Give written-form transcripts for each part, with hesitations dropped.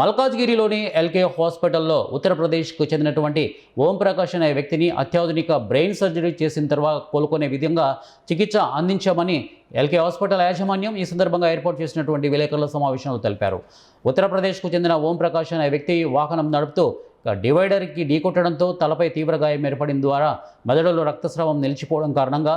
మల్కాజ్గిరిలోని LK హాస్పిటల్లో ఉత్తరప్రదేశ్కు చెందినటువంటి ఓం ప్రకాష్ అనే వ్యక్తిని అత్యాధునిక బ్రెయిన్ సర్జరీ చేసిన తర్వాత కోలుకునే విధంగా చికిత్స అందించామని ఎల్కే హాస్పిటల్ యాజమాన్యం ఈ సందర్భంగా ఏర్పాటు చేసినటువంటి విలేకరుల సమావేశంలో తెలిపారు. ఉత్తరప్రదేశ్కు చెందిన ఓం ప్రకాష్ అనే వ్యక్తి వాహనం నడుపుతూ డివైడర్కి ఢీకొట్టడంతో తలపై తీవ్ర గాయం ఏర్పడిన ద్వారా మెదడులో రక్తస్రావం నిలిచిపోవడం కారణంగా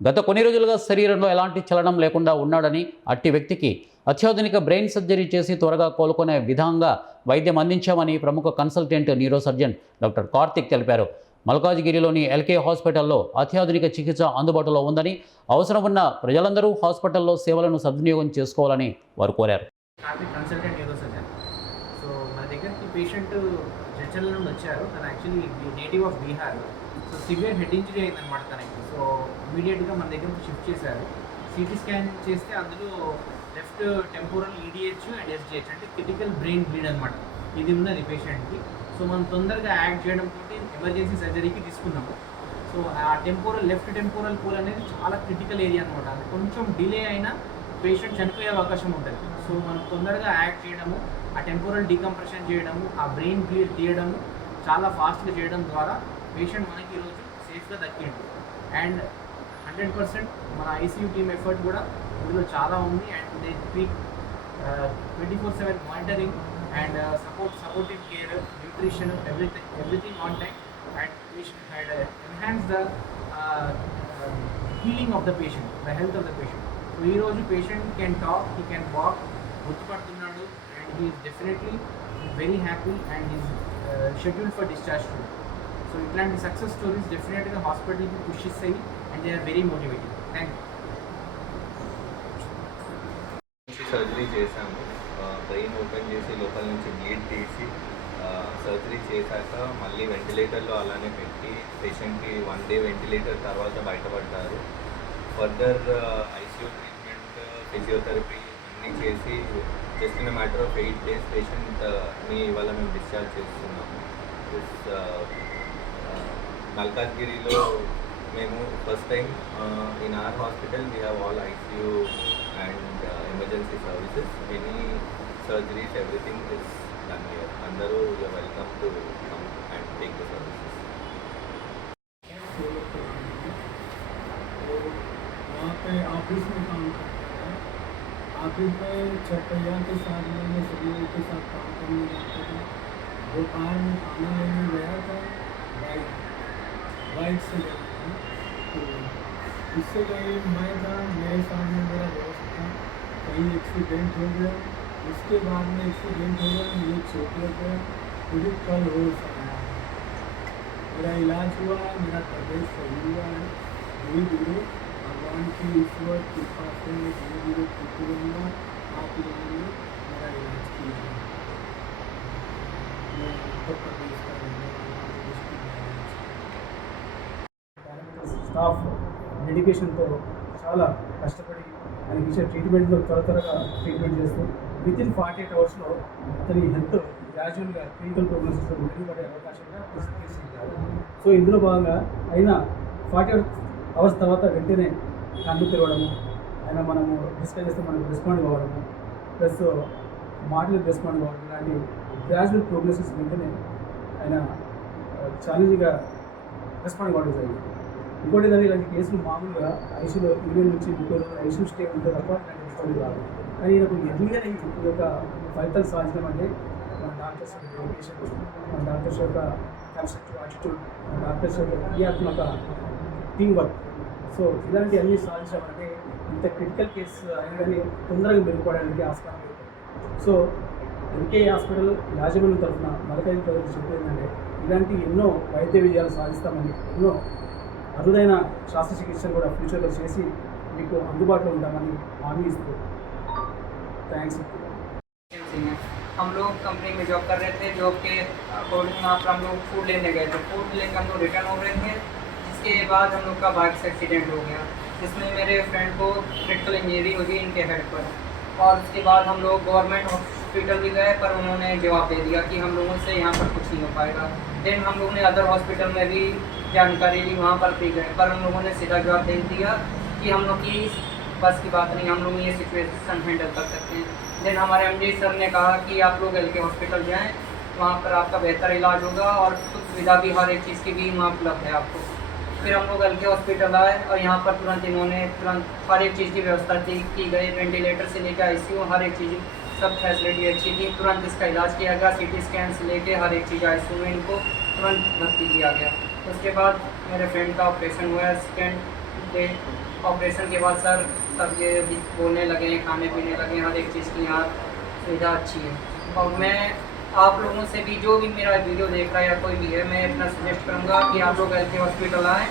గత కొన్ని రోజులుగా శరీరంలో ఎలాంటి చలనం లేకుండా ఉన్నాడని, అట్టి వ్యక్తికి అత్యాధునిక బ్రెయిన్ సర్జరీ చేసి త్వరగా కోలుకునే విధంగా వైద్యం అందించామని ప్రముఖ consultant neuro surgeon doctor Karthik తెలిపారు. మల్కాజ్గిరిలోని ఎల్కే హాస్పిటల్లో అత్యాధునిక చికిత్స అందుబాటులో ఉందని, అవసరం ఉన్న ప్రజలందరూ హాస్పిటల్లో సేవలను సద్వినియోగం చేసుకోవాలని వారు కోరారు. Consultant neuro surgeon. సో మన దగ్గరికి పేషెంట్ జడ్చర్ల నుండి వచ్చారు. తను actually native of Bihar. So severe head injury అయిందనమాట తనకి. సో ఇమీడియట్గా మన దగ్గరకు షిఫ్ట్ చేశారు. సిటీ స్కాన్ చేస్తే అందులో లెఫ్ట్ టెంపోరల్ ఈడిహెచ్ అండ్ ఎస్జిహెచ్ అంటే క్రిటికల్ బ్రెయిన్ బ్లీడ్ అనమాట. ఇది ఉన్నది పేషెంట్కి. సో మనం తొందరగా యాక్ట్ చేయడంతో ఎమర్జెన్సీ సర్జరీకి తీసుకున్నాము. సో ఆ లెఫ్ట్ టెంపోరల్ పోల్ అనేది చాలా క్రిటికల్ ఏరియా అనమాట. అది కొంచెం డిలే అయినా పేషెంట్ చనిపోయే అవకాశం ఉంటుంది. సో మనం తొందరగా యాక్ట్ చేయడము, ఆ టెంపోరల్ డీకంప్రెషన్ చేయడము, ఆ బ్రెయిన్ బ్లీడ్ తీయడము చాలా ఫాస్ట్గా చేయడం ద్వారా పేషెంట్ మనకి ఈరోజు సేఫ్గా దక్కిండు. అండ్ 100% మన ఐసీయూ టీమ్ ఎఫర్ట్ కూడా ఇందులో చాలా ఉంది. And they speak 24/7 monitoring and supportive care, nutrition, everything on time. And patient had enhance the healing of the patient, the health of the patient. So ఈరోజు patient can talk, he can walk, గుర్తుపడుతున్నాడు. And he is definitely very happy and is scheduled for discharge too. So ఇట్లాంటి success stories డెఫినెట్గా హాస్పిటల్కి push ఇస్తాయి and they are very motivating. Thank you. Surgery చేశాము. Brain open చేసి లోపల నుంచి bleed తీసి సర్జరీ చేశాక మళ్ళీ వెంటిలేటర్లో అలానే పెట్టి పేషెంట్కి 1 day వెంటిలేటర్ తర్వాత బయటపడ్డారు. ఫర్దర్ ఐసీయూ ట్రీట్మెంట్, ఫిజియోథెరపీ అన్నీ చేసి just in matter of 8 days పేషెంట్ని ఇవాళ మేము డిశ్చార్జ్ చేస్తున్నాము. మల్కాజ్గిరిలో మేము first time in our hospital we have all ICU and emergency services. Any surgeries, everything is done here. అందరూ you are welcome to come and take the services. वहाँ पे office में काम करता है. ऑफिस में छपैया के साथ मैंने सभी के साथ काम करने जाता था. दोपहर में खाना लेने गया था. बाइक से गया था. तो इससे कहीं मैं था, मेरे साथ में मेरा दोस्त था. कहीं एक्सीडेंट हो गया. उसके बाद में एक्सीडेंट हो गया, मुझे चोट लग गया. मुझे कल हो सकता. मेरा इलाज हुआ, मेरा तबीयत सही हुआ है. धीरे धीरे भगवान की ईश्वर कृपा से मैं धीरे धीरे ठीक होऊंगा. आप लोगों ने मेरा इलाज किया है. मैं उत्तर प्रदेश का रहने वाला हूँ. స్టాఫ్ డెడికేషన్తో చాలా కష్టపడి ఆయనకి ఇచ్చే ట్రీట్మెంట్లో త్వరగా ట్రీట్మెంట్ చేస్తూ వితిన్ 48 hours అతని హెల్త్ గ్రాడ్యువల్గా క్లినికల్ ప్రోగ్నోసిస్తో మెరుగుపడే అవకాశంగా తీసుకుంటారు. సో ఇందులో భాగంగా అయినా 48 hours తర్వాత వెంటనే కళ్ళు తెరవడము, ఆయన మనము డిస్కస్ చేస్తే మనకు రెస్పాండ్ కావడము, ప్లస్ మాటలకు రెస్పాండ్ కావడం, ఇలాంటి గ్రాడ్యువల్ ప్రోగ్నోసిస్ వెంటనే ఆయన ఛాలెంజ్గా రెస్పాండ్ కావడం జరిగింది. ఇంకోటి ఏంటంటే ఇలాంటి కేసులు మామూలుగా ఐసీయూలో 20 నుంచి 30 రోజులు ఐసీయూ స్టే ఉంటే తప్ప ఇలాంటి రెస్పాండ్ కాదు. కానీ ఈయనకు ఎర్లీగానే ఈ యొక్క ఫలితాలు సాధించడం అంటే మన డాక్టర్స్ యొక్క డెడికేషన్, మన డాక్టర్స్ యొక్క కన్స్ట్రక్టివ్ యాటిట్యూడ్, మన డాక్టర్స్ యొక్క క్రియాత్మక టీం వర్క్. సో ఇలాంటి అన్నీ సాధించాలంటే ఇంత క్రిటికల్ కేసు అయినా కానీ తొందరగా మెరుగుపడడానికి ఆస్కారం లేదు. సో ఎల్కే హాస్పిటల్ యాజమాన్యం తరఫున మల్కాజ్గిరి ప్రజలకు చెప్పేందంటే ఇలాంటి ఎన్నో వైద్య విజయాలు సాధిస్తామని, ఎన్నో అరుదైన శస్త్రచికిత్సలు కూడా ఫ్యూచర్లో చేసి మీకు అందుబాటులో ఉంటామని హామీ ఇస్తూ థ్యాంక్స్. हम लोग कंपनी में जॉब कर रहे थे. जॉब के अकॉर्डिंग वहाँ पर हम लोग फूड लेने गए थे. फूड लेकर हम लोग रिटर्न हो रहे थे. जिसके बाद हम लोग का बाइक से एक्सीडेंट हो गया, जिसमें मेरे फ्रेंड को क्रिटिकल इंजरी हो गई इनके हेड पर. और उसके बाद हम लोग गवर्नमेंट हॉस्पिटल भी गए, पर उन्होंने जवाब दे दिया कि हम लोगों से यहाँ पर कुछ नहीं हो पाएगा. देन हम लोग ने अदर हॉस्पिटल में भी जानकारी ली, वहाँ पर भी गए, पर उन लोगों ने सीधा जवाब दे दिया कि हम लोग की बस की बात नहीं, हम लोग ये सिचुएशन हैंडल कर सकते हैं. देन हमारे एमडी सर ने कहा कि आप लोग एलके हॉस्पिटल जाएं, वहाँ पर आपका बेहतर इलाज होगा और सुविधा भी हर एक चीज़ की भी वहाँ उपलब्ध है आपको। फिर हम लोग एलके हॉस्पिटल आए और यहाँ पर तुरंत इन्होंने हर एक चीज़ की व्यवस्था की गई, वेंटिलेटर से लेकर आईसीयू हर एक चीज़ सब फैसिलिटी अच्छी थी। तुरंत इसका इलाज किया गया, सीटी स्कैन से लेके हर एक चीज़ आईसीयू में इनको तुरंत भर्ती किया गया। उसके बाद मेरे फ्रेंड का ऑपरेशन हुआ, सेकेंड डे ऑपरेशन के बाद सर सब ये बोलने लगे, खाने पीने लगे, हर एक चीज़ की यहाँ सुविधा अच्छी है। और मैं आप लोगों से भी, जो भी मेरा वीडियो देख रहा है या कोई भी है, मैं अपना सजेस्ट करूँगा कि आप लोग एलके हॉस्पिटल आएँ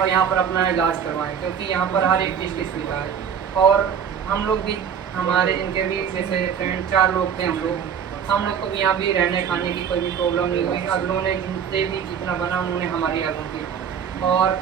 और यहाँ पर अपना इलाज करवाएं, क्योंकि यहाँ पर हर एक चीज़ की सुविधा है। और हम लोग भी, हमारे इनके भी जैसे फ्रेंड 4 लोग थे हम लोग को भी यहाँ भी रहने खाने की कोई भी प्रॉब्लम नहीं हुई। अगलों ने जितने भी जितना बना उन्होंने हमारी हेल्प की। और